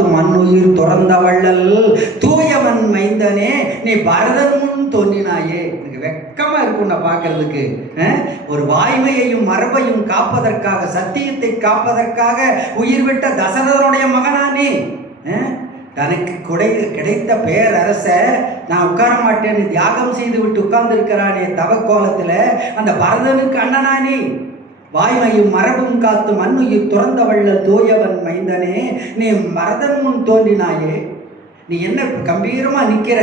காத்து மண்ணுயிர் துறந்த வள்ளல் தூயவன் மைந்தனே நீ பரதன் முன் தோன்றினாயே. எனக்கு வெக்கமா இருக்கும் நான் பார்க்கறதுக்கு. ஒரு வாய்மையையும் மரபையும் காப்பதற்காக, சத்தியத்தை காப்பதற்காக உயிர் விட்ட தசரதனுடைய மகனானே, தனக்கு கிடைத்த பேரரச நான் உட்கார மாட்டேன்னு தியாகம் செய்து விட்டு உட்கார்ந்து இருக்கிறானே தவக்கோலத்துல, அந்த பரதனுக்கு அண்ணனானே. வாய்மையும் மரபும் காத்து மண்ணுயிர் துறந்த வள்ளல் தூயவன் மைந்தனே நீ பரதன் முன் தோன்றினாயே. நீ என்ன கம்பீரமா நிக்கிற?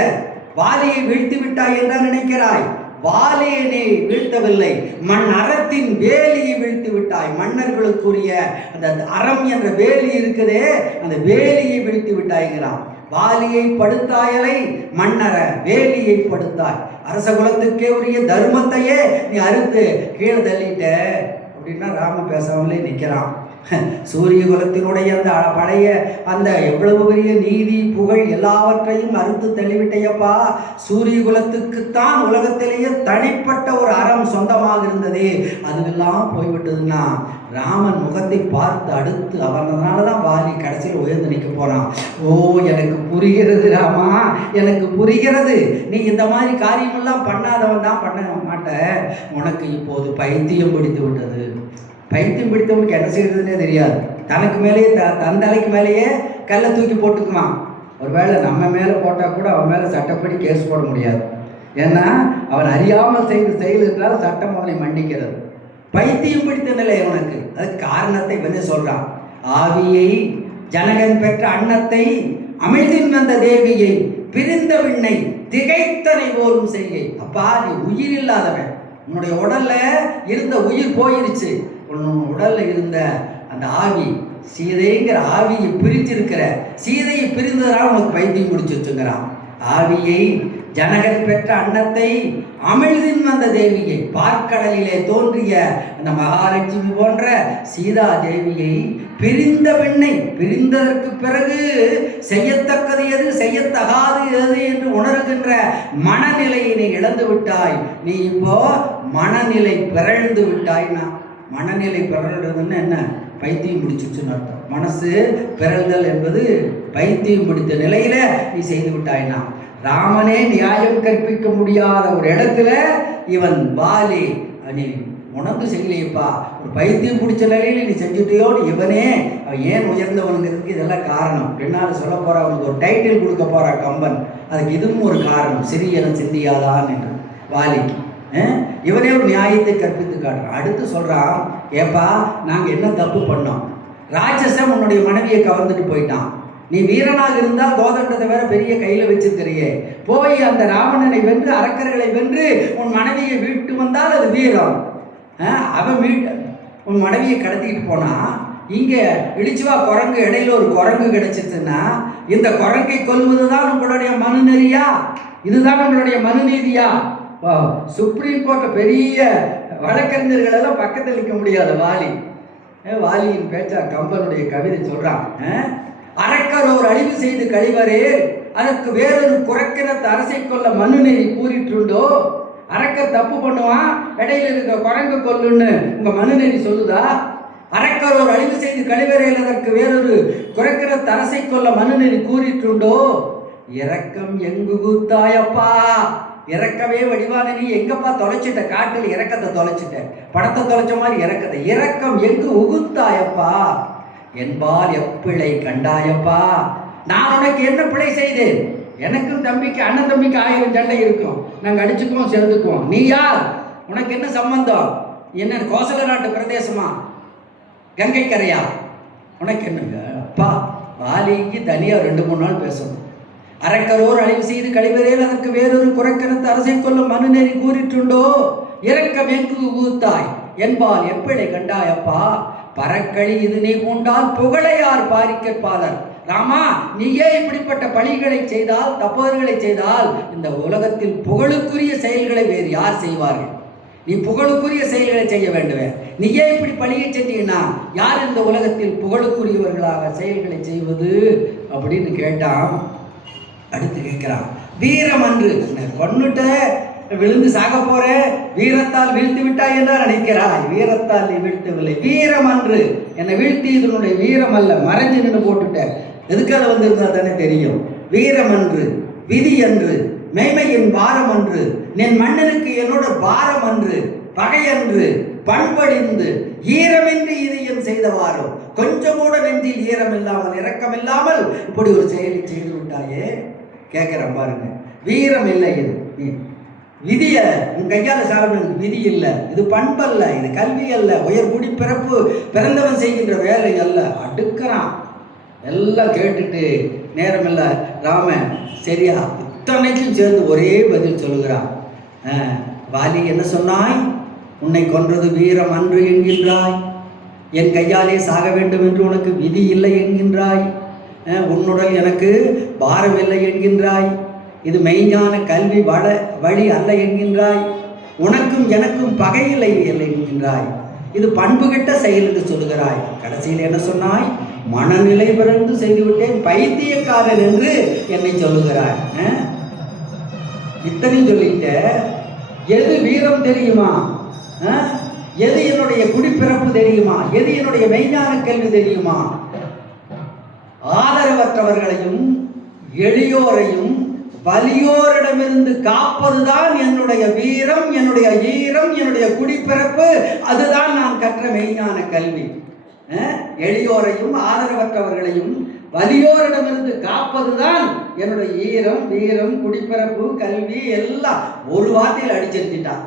வாலியை வீழ்த்தி விட்டாய் என்றா நினைக்கிறாய்? வாலியை நீ வீழ்த்தவில்லை, மண் அறத்தின் வேலியை வீழ்த்தி விட்டாய். மன்னர்களுக்குரிய அந்த அறம் என்ற வேலி இருக்குதே, அந்த வேலியை வீழ்த்தி விட்டாய்கிறான். வாலியை படுத்தாயலை மன்னர வேலியை படுத்தாய். அரச குலத்துக்கே உரிய தர்மத்தையே நீ அறுத்து கீழே தள்ளிட்ட அப்படின்னா ராம பேசாமலே நிற்கிறான். சூரிய குலத்தினுடைய அந்த பழைய அந்த எவ்வளவு பெரிய நீதி புகழ் எல்லாவற்றையும் அறுத்து தள்ளிவிட்டையப்பா. சூரிய குலத்துக்குத்தான் உலகத்திலேயே தனிப்பட்ட ஒரு அறம் சொந்தமாக இருந்ததே, அதுவெல்லாம் போய்விட்டதுன்னா ராமன் முகத்தை பார்த்து அடுத்து அவனாலதான் வாலி கடைசியில் உயர்ந்து நிற்க போறான். ஓ எனக்கு புரிகிறது ராமா, எனக்கு புரிகிறது. நீ இந்த மாதிரி காரியமெல்லாம் பண்ணாதவன் தான் பண்ண மாட்ட. உனக்கு இப்போது பைத்தியம் பிடித்து விட்டது. பைத்தியம் பிடித்தவனுக்கு என்ன செய்யறதுன்னே தெரியாது. தனக்கு மேலேயே தன் தலைக்கு மேலேயே கல்லை தூக்கி போட்டுக்குவான். ஒருவேளை நம்ம மேலே போட்டால் கூட அவன் மேலே சட்டப்படி கேஸ் போட முடியாது. ஏன்னா அவன் அறியாமல் செய்த செயல் என்றால் சட்டம் அவனை மன்னிக்கிறது. பைத்தியம் பிடித்த நிலை அவனுக்கு. அதுக்கு காரணத்தை வந்து சொல்றான். ஆவியை ஜனகன் பெற்ற அன்னத்தை அமிழ்தின் வந்த தேவியை பிரிந்த விண்ணை திகைத்தனை போலும் செய்கை. அப்பா நீ உயிர் இல்லாதவன். உன்னுடைய உடல்ல இருந்த உயிர் போயிருச்சு. உன் உடல்ல இருந்த அந்த ஆவி, சீதைங்கிற ஆவியை பிரிச்சிருக்கிற, சீதையை பிரிந்ததால் உனக்கு பைத்தியம் பிடிச்சிருச்சுங்கிறான். ஆவியை ஜனகன் பெற்ற அன்னத்தை அமிழ்தின் வந்த தேவியை, பார்க்கடலிலே தோன்றிய அந்த மகாலட்சுமி போன்ற சீதா தேவியை பிரிந்த பெண்ணை, பிரிந்ததற்கு பிறகு செய்யத்தக்கது எது செய்யத்தகாது எது என்று உணர்கின்ற மனநிலையை நீ இழந்து விட்டாய். நீ இப்போ மனநிலை பிறழ்ந்து விட்டாய்னா, மனநிலை பிறழ்றதுன்னு என்ன? பைத்தியம் பிடிச்சிச்சுன்னு அர்த்தம். மனசு பிறழ்தல் என்பது பைத்தியம் பிடித்த நிலையில நீ செய்து விட்டாய்னா. ராமனே நியாயம் கற்பிக்க முடியாத ஒரு இடத்துல இவன் வாலி நீ உணர்ந்து செய்யலையப்பா. ஒரு பைத்தியம் பிடிச்ச நிலையில நீ செஞ்சுட்டியோடு இவனே அவன் ஏன் உயர்ந்தவனுங்கிறதுக்கு இதெல்லாம் காரணம். பின்னால் சொல்ல போற அவனுக்கு ஒரு டைட்டில் கொடுக்க போறா கம்பன். அதுக்கு இதுவும் ஒரு காரணம். சிறியன சிந்தியாதான் என்று வாலிக்கு இவனே ஒரு நியாயத்தை கற்பித்து காட்டுறான். அடுத்து சொல்றான், ஏப்பா நாங்க என்ன தப்பு பண்ணோம்? ராட்சசன் உன்னுடைய மனைவியை கவர்ந்துட்டு போயிட்டான். நீ வீரனாக இருந்தால் கோதண்டத்தை வேற பெரிய கையில வச்சிருக்கிறியே, போய் அந்த ராவணனை வென்று அரக்கர்களை வென்று உன் மனைவியை வீட்டு வந்தால் அது வீரம். அவன் உன் மனைவியை கடத்திக்கிட்டு போனா, இங்க இடிச்சுவா குரங்கு இடையில ஒரு குரங்கு கிடைச்சிச்சுன்னா இந்த குரங்கை கொல்வதுதான் உங்களுடைய மனுநெறியா? இதுதான் உங்களுடைய மனுநீதியா? சுப்ரீம் கோர்ட் பெரிய வழக்கறிஞர்கள் எல்லாம் பக்கத்தில் நிற்க முடியாது வாலி. வாலியின் பேச்சா கம்பனுடைய கவிதை சொல்றான். அரக்கரோர் அழிவு செய்து கழிவரே அதற்கு வேறொரு குரக்கினத்து அரசை கொள்ள மனுநெறி கூறிட்டுண்டோ. அரக்கர் தப்பு பண்ணுவான், இடையில இருக்க குரங்கு கொல்லுன்னு உங்க மனுநெறி சொல்லுதா? அரக்கரோர் அழிவு செய்து கழிவறையில் அதற்கு வேறொரு குரக்கினத்து அரசை கொள்ள மனுநெறி கூறிட்டுண்டோ. இரக்கம் எங்கு கூத்தாயப்பா, இறக்கவே வடிவான நீ எங்கப்பா தொலைச்சிட்ட? காட்டில் இறக்கத்தை தொலைச்சிட்ட, பணத்தை தொலைச்ச மாதிரி இறக்கத்தை. இரக்கம் எங்கு உகுத்தாயப்பா, என்பால் எப்பிழை கண்டாயப்பா. நான் உனக்கு என்ன பிழை செய்தேன்? எனக்கும் தம்பிக்கு அண்ணன் தம்பிக்கு 1000 சண்டை இருக்கும், நாங்கள் அடிச்சுக்குவோம் சேர்ந்துக்குவோம். நீ யார்? உனக்கு என்ன சம்பந்தம்? என்ன கோசல நாட்டு பிரதேசமா, கங்கை கரையா? உனக்கு என்னங்க? அப்பா வாலிக்கு தனியாக 2-3 நாள் பேசணும். அரக்கரோர் அழிவு செய்து கழிவறையில் அதற்கு வேறொரு குரக்கணத்து அரசை கொள்ளும் மனுநெறி கூறிட்டுண்டோ. இரக்கம் எங்கு ஊத்தாய் என்பால் எப்பிழை கண்டாயப்பா. பறக்களி இது நீ பூண்டால் புகழையார் பாரிக்கற்பாதர். ராமா நீயே இப்படிப்பட்ட பழிகளை செய்தால், தப்பவர்களை செய்தால் இந்த உலகத்தில் புகழுக்குரிய செயல்களை வேறு யார் செய்வார்கள்? நீ புகழுக்குரிய செயல்களை செய்ய வேண்டுவே. நீயே இப்படி பழியை செஞ்சீங்கன்னா யார் இந்த உலகத்தில் புகழுக்குரியவர்களாக செயல்களை செய்வது அப்படின்னு கேட்டான். அடுத்து கேட்கிறான், வீரம் அன்று கொன்னுட்ட விழுந்து சாக போற, வீரத்தால் வீழ்த்தி விட்டாய் என்றா நினைக்கிறாய்? வீரத்தால் நீ வீழ்த்தவில்லை. வீரம் அன்று என்னை வீழ்த்தி இதனுடைய வீரம் அல்ல, மறைஞ்சு நின்று போட்டுட்ட. எதுக்காக வந்திருந்தா தானே தெரியும். வீரம் அன்று, விதி அன்று, மெய்மையின் பாரம் அன்று, நின் மன்னனுக்கு என்னோட பாரம் அன்று, பகையன்று, பண்படிந்து ஈரமின்றி இதயம் செய்தவாரோ. கொஞ்சம் கூட நெஞ்சில் ஈரம் இல்லாமல் இரக்கம் இல்லாமல் இப்படி ஒரு செயலை செய்து விட்டாயே. கேட்கிறேன் பாருங்க. வீரம் இல்லை, இது விதிய உன் கையால சாப்பிடுறது விதி இல்லை, இது பண்பல்ல, இது கல்வி அல்ல, உயர் குடி பிறப்பு பிறந்தவன் செய்கின்ற வேலை அல்ல. அடுக்கிறான். எல்லாம் கேட்டுட்டு நேரம் இல்லை ராமன் சரியா இத்தனைக்கும் சேர்ந்து ஒரே பதில் சொல்லுகிறான். வாலி என்ன சொன்னாய்? உன்னை கொன்றது வீரம் அன்று என்கின்றாய், என் கையாலே சாக வேண்டும் என்று உனக்கு விதி இல்லை என்கின்றாய், உன்னுடல் எனக்கு பாரம் இல்லை என்கின்றாய், இது மெய்ஞான கல்வி வழி அல்ல என்கின்றாய், உனக்கும் எனக்கும் பகையில்லை இல்லை என்கின்றாய், இது பண்புகிட்ட செயல் என்று சொல்லுகிறாய். கடைசியில் என்ன சொன்னாய்? மனநிலை பிறந்து செய்துவிட்டேன், பைத்தியக்காரன் என்று என்னை சொல்லுகிறாய். இத்தனையும் சொல்லிட்ட. எது வீரம் தெரியுமா? எது என்னுடைய குடிப்பிறப்பு தெரியுமா? எது என்னுடைய மெய்ஞான கல்வி தெரியுமா? ஆதரவற்றவர்களையும் எளியோரையும் வலியோரிடமிருந்து காப்பதுதான் என்னுடைய வீரம், என்னுடைய ஈரம், என்னுடைய குடிப்பிறப்பு. அதுதான் நான் கற்ற மெய்ஞான கல்வி. எளியோரையும் ஆதரவற்றவர்களையும் வலியோரிடமிருந்து காப்பதுதான் என்னுடைய ஈரம், வீரம், குடிப்பிறப்பு, கல்வி எல்லாம் ஒரு வார்த்தையில் அடிச்சிருச்சிட்டான்.